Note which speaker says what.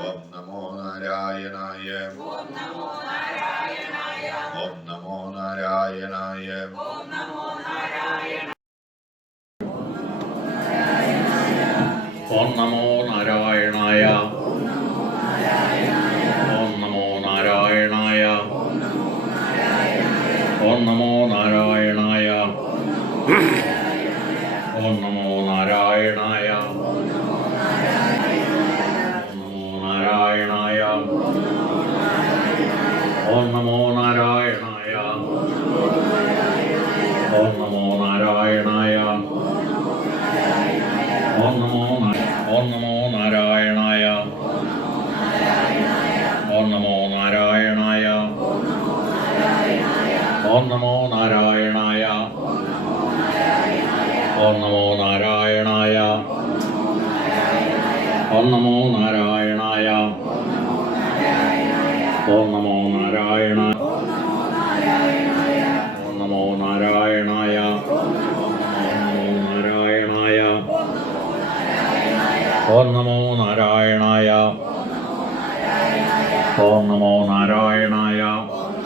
Speaker 1: ഓം നമോ നാരായണായ ഓം നമോ നാരായണായ ഓം നമോ നാരായണായ ഓം നമോ നാരായണ ഓം നമോ നാരായണായ ഓം നമോ നാരായണായ ഓം നമോ നാരായണായ ഓം നമോ നാരായണായ നാരായണായ ഓം നമോ നാരായണായ ഓം നമോ നാരായണായ ഓം നമോ നാരായണായ ഓം നമോ നാരായണായ ഓം നമോ നാരായണായ ഓം നമോ നാരായണായ ഓം നമോ നാരായണായ ഓം നമോ നാരായണ ഓം നമോ നാരായണായ ഓം നമോ നാരായണായ ഓം നമോ നാരായണായ